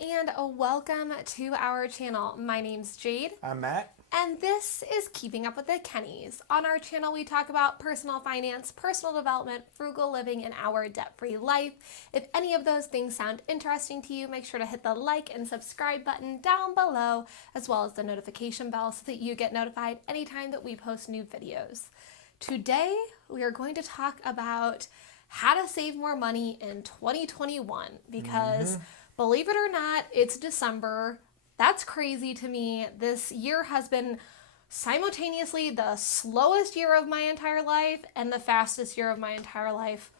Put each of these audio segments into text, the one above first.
and welcome to our channel. My name's Jade. I'm Matt. And this is Keeping Up with the Kennys. On our channel, we talk about personal finance, personal development, frugal living, and our debt-free life. If any of those things sound interesting to you, make sure to hit the like and subscribe button down below, as well as the notification bell so that you get notified anytime that we post new videos. Today, we are going to talk about how to save more money in 2021 because believe it or not, it's December. That's crazy to me. This year has been simultaneously the slowest year of my entire life and the fastest year of my entire life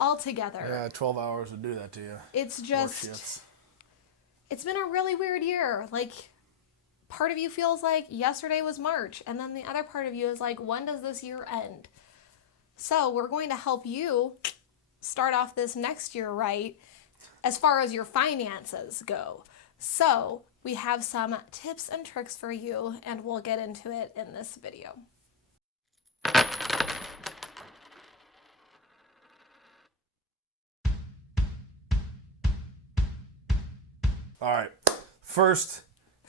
altogether. Yeah, 12 hours would do that to you. It's just, it's been a really weird year. Like, part of you feels like yesterday was March, and then the other part of you is like, when does this year end? So we're going to help you start off this next year right as far as your finances go. So we have some tips and tricks for you, and we'll get into it in this video. All right, first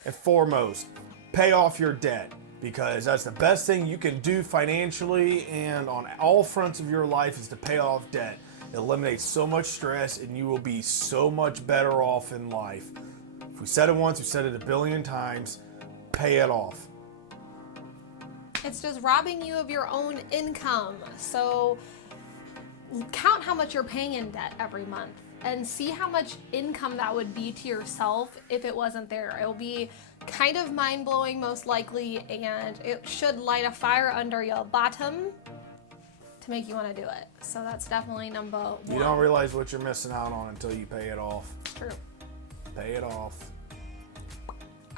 and foremost, pay off your debt because that's the best thing you can do financially and on all fronts of your life is to pay off debt. It eliminates so much stress and you will be so much better off in life. If we said it once, we said it a billion times, pay it off. It's just robbing you of your own income. So count how much you're paying in debt every month and see how much income that would be to yourself if it wasn't there. It'll be kind of mind-blowing most likely, and it should light a fire under your bottom to make you want to do it. So that's definitely number one. You don't realize what you're missing out on until you pay it off. True. Pay it off.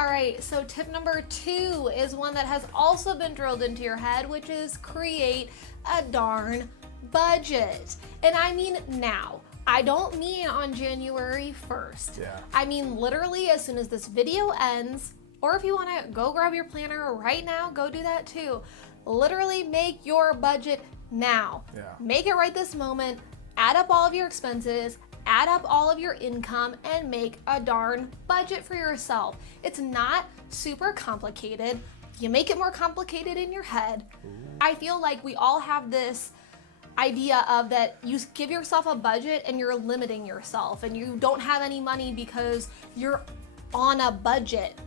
All right, so tip number 2 is one that has also been drilled into your head, which is create a darn budget. And I mean now. I don't mean on January 1st. Yeah. I mean literally as soon as this video ends, or if you want to go grab your planner right now, go do that too. Literally make your budget now. Yeah. Make it right this moment. Add up all of your expenses, add up all of your income, and make a darn budget for yourself. It's not super complicated. You make it more complicated in your head. I feel like we all have this idea of that you give yourself a budget and you're limiting yourself and you don't have any money because you're on a budget,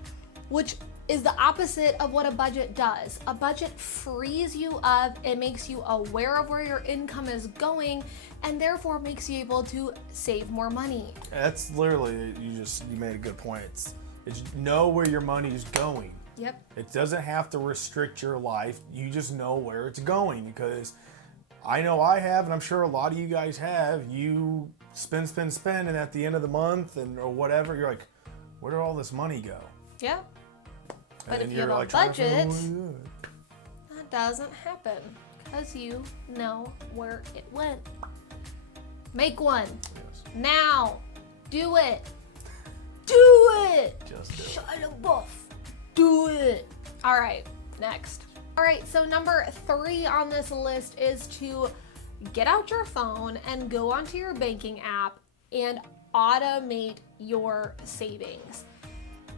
which is the opposite of what a budget does. A budget frees you up, it makes you aware of where your income is going, and therefore makes you able to save more money. That's literally, you made a good point. It's know where your money is going. Yep. It doesn't have to restrict your life. You just know where it's going because I know I have, and I'm sure a lot of you guys have, you spend, and at the end of the month or whatever, you're like, where did all this money go? Yeah. But And if you have like a trying to figure budget, out, that doesn't happen because you know where it went. Make one. Yes. Now. Do it. Do it. Just do it. Shut up, buff. Do it. All right, next. All right, so number 3 on this list is to get out your phone and go onto your banking app and automate your savings.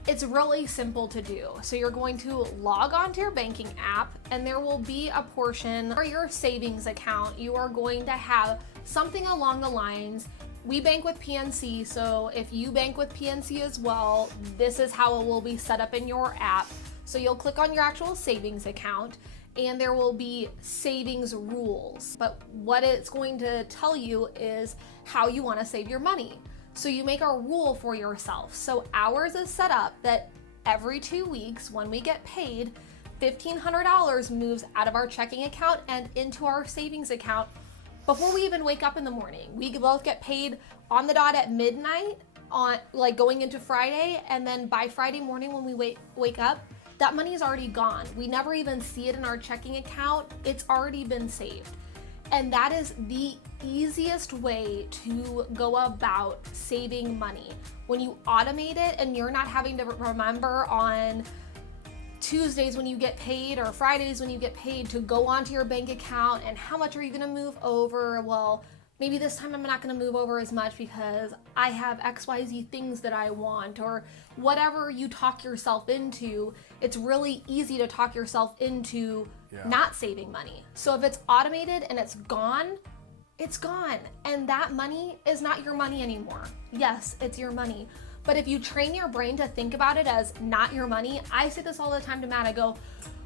It's really simple to do. So you're going to log onto your banking app and there will be a portion for your savings account. You are going to have something along the lines, we bank with PNC, so if you bank with PNC as well, this is how it will be set up in your app. So you'll click on your actual savings account and there will be savings rules. But what it's going to tell you is how you want to save your money. So you make a rule for yourself. So ours is set up that every 2 weeks when we get paid, $1,500 moves out of our checking account and into our savings account before we even wake up in the morning. We both get paid on the dot at midnight on like going into Friday, and then by Friday morning when we wake up, that money is already gone. We never even see it in our checking account. It's already been saved. And that is the easiest way to go about saving money. When you automate it and you're not having to remember on Tuesdays when you get paid or Fridays when you get paid to go onto your bank account and how much are you gonna move over? Well, maybe this time I'm not going to move over as much because I have XYZ things that I want, or whatever you talk yourself into. It's really easy to talk yourself into not saving money. So if it's automated and it's gone, it's gone. And that money is not your money anymore. Yes, it's your money. But if you train your brain to think about it as not your money, I say this all the time to Matt, I go,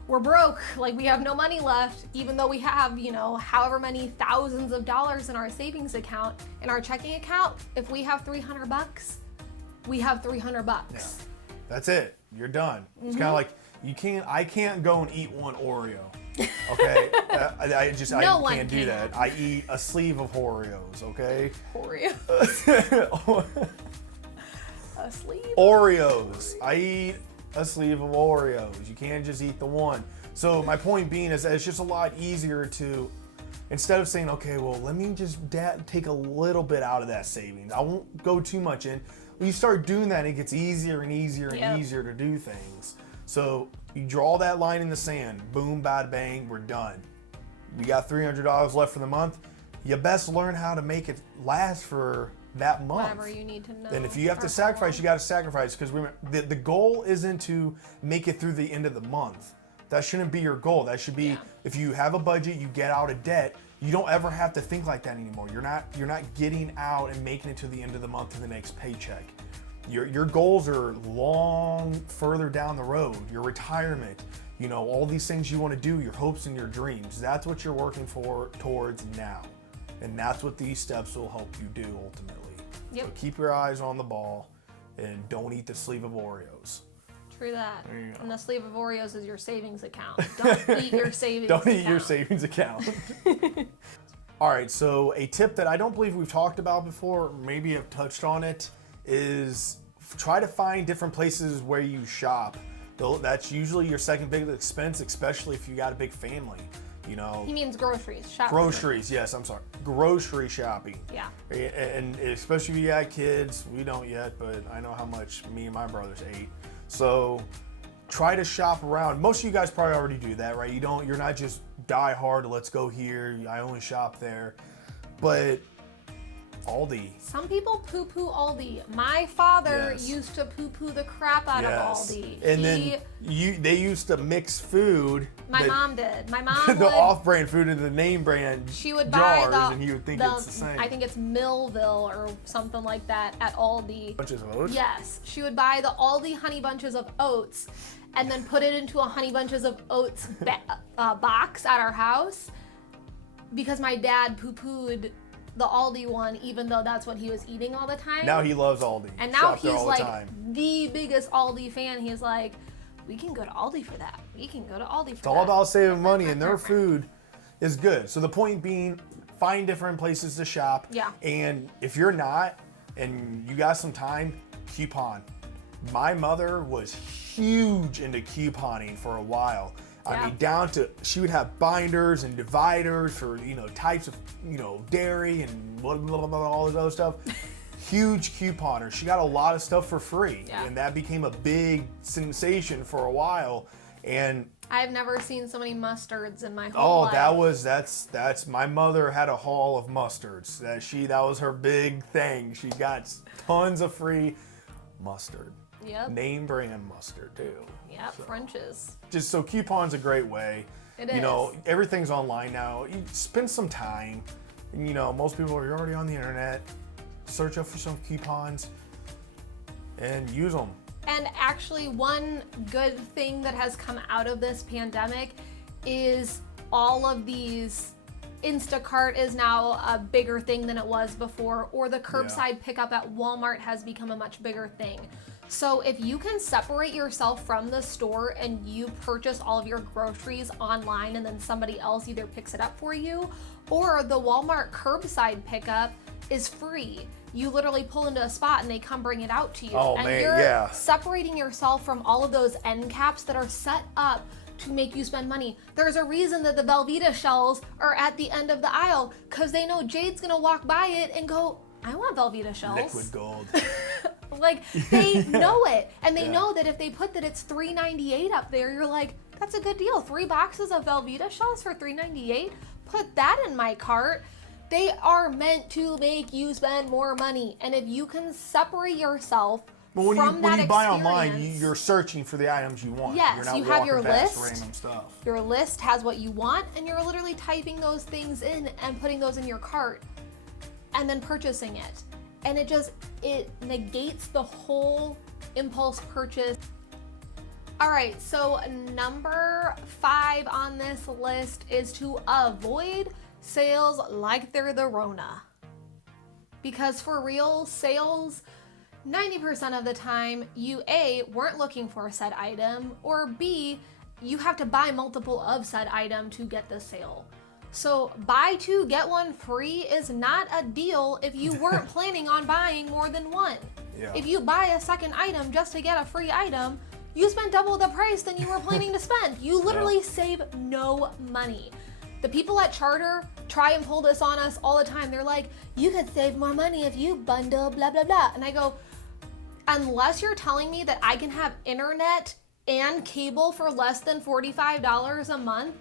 we're broke, like we have no money left, even though we have, however many thousands of dollars in our savings account, in our checking account. If we have $300, we have $300. Yeah. That's it. You're done. It's kind of like I can't go and eat one Oreo. Okay, I can't do that. I eat a sleeve of Oreos. Okay. Oreos. A sleeve. Oreos. I eat a sleeve of Oreos. You can't just eat the one. So my point being is that it's just a lot easier to, instead of saying, okay, well, let me just take a little bit out of that savings. I won't go too much in. When you start doing that, it gets easier and easier and easier to do things. So you draw that line in the sand. Boom, bada, bang, we're done. We got $300 left for the month. You best learn how to make it last for that month. Whatever you need to know. And if you have to sacrifice, you got to sacrifice, because the goal isn't to make it through the end of the month. That shouldn't be your goal. That should be, if you have a budget, you get out of debt. You don't ever have to think like that anymore. You're not getting out and making it to the end of the month to the next paycheck. Your goals are long further down the road. Your retirement, all these things you want to do, your hopes and your dreams. That's what you're working towards now. And that's what these steps will help you do ultimately. Yep. So keep your eyes on the ball and don't eat the sleeve of Oreos. True that. And the sleeve of Oreos is your savings account. Don't eat your savings account. Don't eat your savings account. All right, so a tip that I don't believe we've talked about before, maybe have touched on it, is try to find different places where you shop. That's usually your second biggest expense, especially if you got a big family. He means groceries. Groceries, yes, I'm sorry. Grocery shopping. Yeah. And especially if you got kids, we don't yet, but I know how much me and my brothers ate. So try to shop around. Most of you guys probably already do that, right? You're not just die hard, let's go here, I only shop there. But Aldi. Some people poo-poo Aldi. My father used to poo-poo the crap out of Aldi. And then they used to mix food. My mom did. My mom the off-brand food and the name brand she would jars, buy and he would think it's the same. I think it's Millville or something like that at Aldi. Bunches of oats? Yes. She would buy the Aldi Honey Bunches of Oats and then put it into a Honey Bunches of Oats box at our house because my dad poo-pooed the Aldi one, even though that's what he was eating all the time. Now he loves Aldi. And now he's like the biggest Aldi fan. He's like, we can go to Aldi for that. We can go to Aldi for that. It's all about saving money, and their food is good. So the point being, find different places to shop. Yeah. And if you're not, and you got some time, coupon. My mother was huge into couponing for a while. I mean, down to, she would have binders and dividers for, types of, dairy and blah, blah, blah, all this other stuff. Huge couponer. She got a lot of stuff for free. Yeah. And that became a big sensation for a while. And I've never seen so many mustards in my whole life. That's my mother had a haul of mustards. That was her big thing. She got tons of free mustard. Yep. Name brand mustard too. Yep, so, French's. Just so coupon's a great way. It is. Everything's online now. You spend some time. Most people are already on the internet. Search up for some coupons and use them. And actually, one good thing that has come out of this pandemic is all of these. Instacart is now a bigger thing than it was before, or the curbside pickup at Walmart has become a much bigger thing. So if you can separate yourself from the store and you purchase all of your groceries online and then somebody else either picks it up for you, or the Walmart curbside pickup is free. You literally pull into a spot and they come bring it out to you. You're separating yourself from all of those end caps that are set up to make you spend money. There's a reason that the Velveeta shells are at the end of the aisle, because they know Jade's gonna walk by it and go, I want Velveeta shells. Liquid gold. Like, they know it. And they know that if they put that it's $3.98 up there, you're like, that's a good deal. 3 boxes of Velveeta shells for $3.98? Put that in my cart. They are meant to make you spend more money. And if you can separate yourself But when from that you buy online, experience- you're searching for the items you want. Yes, you're not you have your walking past list. random stuff. Your list has what you want, and you're literally typing those things in and putting those in your cart and then purchasing it. And it negates the whole impulse purchase. All right, so number 5 on this list is to avoid sales like they're the Rona. Because for real, sales, 90% of the time, you A, weren't looking for a said item, or B, you have to buy multiple of said item to get the sale. So buy 2, get 1 free is not a deal if you weren't planning on buying more than one. Yeah. If you buy a second item just to get a free item, you spent double the price than you were planning to spend. You literally save no money. The people at Charter try and pull this on us all the time. They're like, you could save more money if you bundle blah, blah, blah. And I go, unless you're telling me that I can have internet and cable for less than $45 a month,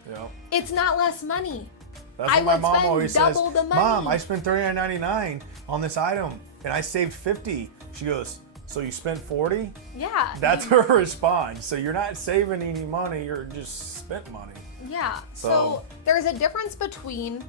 it's not less money. That's what my mom spend always says. double the money. Mom, I spent $39.99 on this item and I saved $50. She goes, so you spent $40? Yeah. That's her response. So you're not saving any money, you're just spent money. Yeah. So there's a difference between,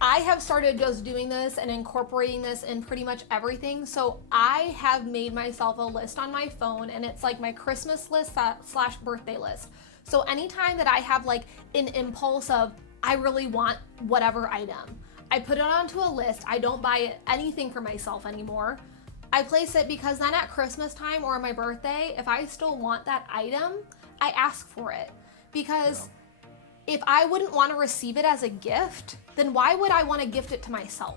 I have started just doing this and incorporating this in pretty much everything. So I have made myself a list on my phone, and it's like my Christmas list / birthday list. So anytime that I have like an impulse of, I really want whatever item, I put it onto a list. I don't buy anything for myself anymore. I place it because then at Christmas time or my birthday, if I still want that item, I ask for it. Because if I wouldn't want to receive it as a gift, then why would I want to gift it to myself?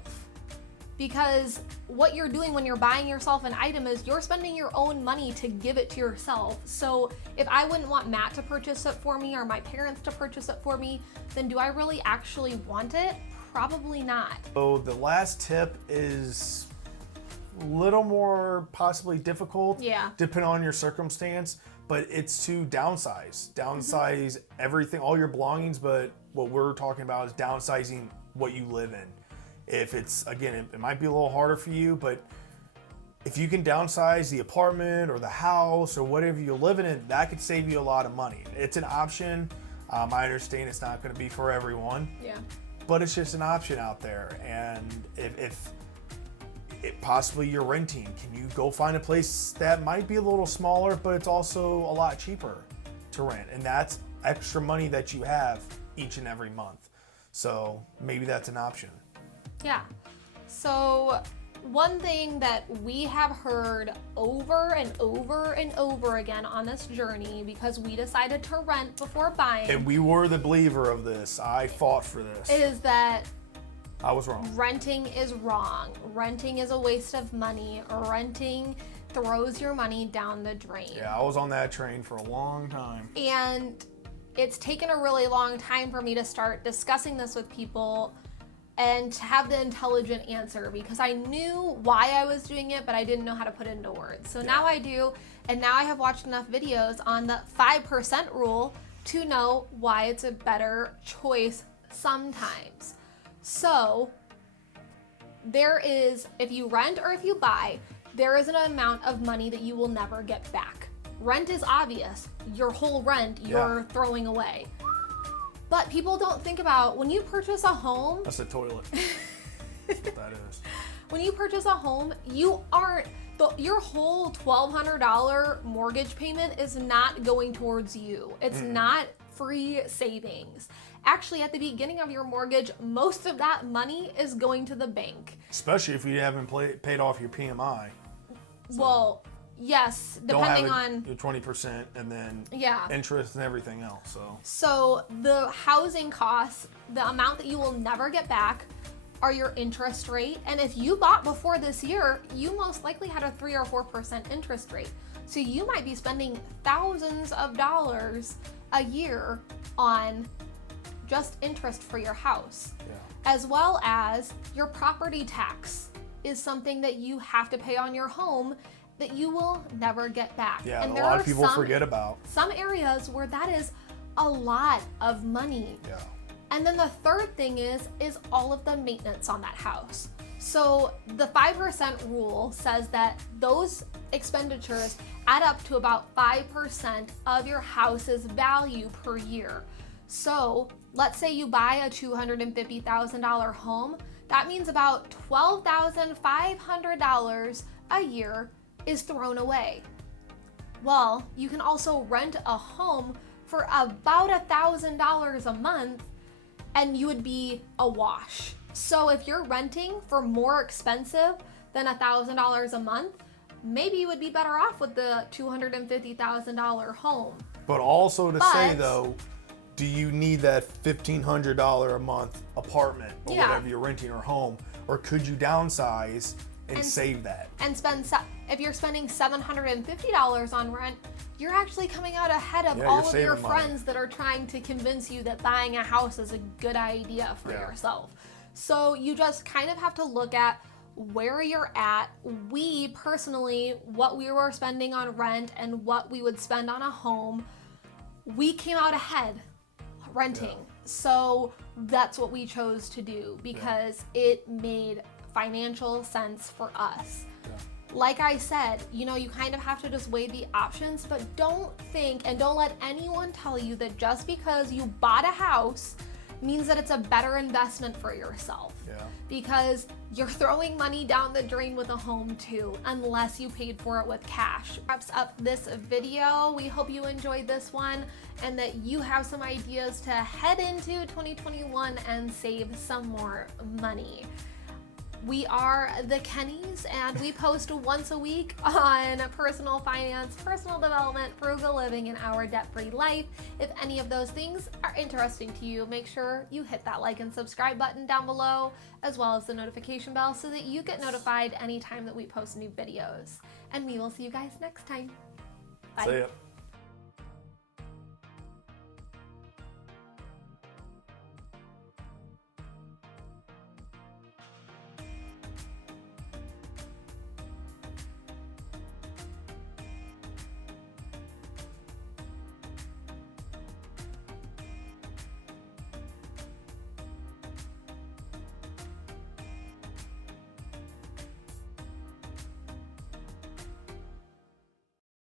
Because what you're doing when you're buying yourself an item is you're spending your own money to give it to yourself. So if I wouldn't want Matt to purchase it for me or my parents to purchase it for me, then do I really actually want it? Probably not. So the last tip is a little more possibly difficult, depending on your circumstance, but it's to downsize. Downsize everything, all your belongings, but what we're talking about is downsizing what you live in. If it's, again, it might be a little harder for you, but if you can downsize the apartment or the house or whatever you're living in, that could save you a lot of money. It's an option. I understand it's not going to be for everyone, but it's just an option out there. And if possibly you're renting, can you go find a place that might be a little smaller, but it's also a lot cheaper to rent? And that's extra money that you have each and every month. So maybe that's an option. Yeah. So one thing that we have heard over and over and over again on this journey, because we decided to rent before buying. And we were the believer of this. I fought for this. Is that I was wrong. Renting is wrong. Renting is a waste of money. Renting throws your money down the drain. Yeah, I was on that train for a long time. And it's taken a really long time for me to start discussing this with people and to have the intelligent answer, because I knew why I was doing it, but I didn't know how to put it into words. So now I do, and now I have watched enough videos on the 5% rule to know why it's a better choice sometimes. So there is, if you rent or if you buy, there is an amount of money that you will never get back. Rent is obvious. Your whole rent you're throwing away. But people don't think about when you purchase a home. That's a toilet. That's what that is. When you purchase a home, you aren't, your whole $1,200 mortgage payment is not going towards you. It's not free savings. Actually, at the beginning of your mortgage, most of that money is going to the bank. Especially if you haven't paid off your PMI. So well, yes, depending on your 20% and then interest and everything else. So the housing costs, the amount that you will never get back, are your interest rate. And if you bought before this year, you most likely had a 3 or 4% interest rate. So you might be spending thousands of dollars a year on just interest for your house, as well as your property tax is something that you have to pay on your home that you will never get back. Yeah, and a lot of people forget about. Some areas where that is a lot of money. Yeah. And then the third thing is all of the maintenance on that house. So the 5% rule says that those expenditures add up to about 5% of your house's value per year. So let's say you buy a $250,000 home. That means about $12,500 a year is thrown away. Well, you can also rent a home for about $1,000 a month and you would be awash. So if you're renting for more expensive than $1,000 a month, maybe you would be better off with the $250,000 home. But also to say though, do you need that $1,500 a month apartment or whatever you're renting or home, or could you downsize and save that? And if you're spending $750 on rent, you're actually coming out ahead of all of your friends that are trying to convince you that buying a house is a good idea for yourself. So you just kind of have to look at where you're at. We personally, what we were spending on rent and what we would spend on a home, we came out ahead renting. So that's what we chose to do because it made financial sense for us. Like I said, you know, you kind of have to just weigh the options, but don't think and don't let anyone tell you that just because you bought a house means that it's a better investment for yourself. Because you're throwing money down the drain with a home too, unless you paid for it with cash. Wraps up this video. We hope you enjoyed this one and that you have some ideas to head into 2021 and save some more money. We are the Kennys and we post once a week on personal finance, personal development, frugal living, and our debt-free life. If any of those things are interesting to you, make sure you hit that like and subscribe button down below, as well as the notification bell so that you get notified anytime that we post new videos. And we will see you guys next time. Bye. See ya.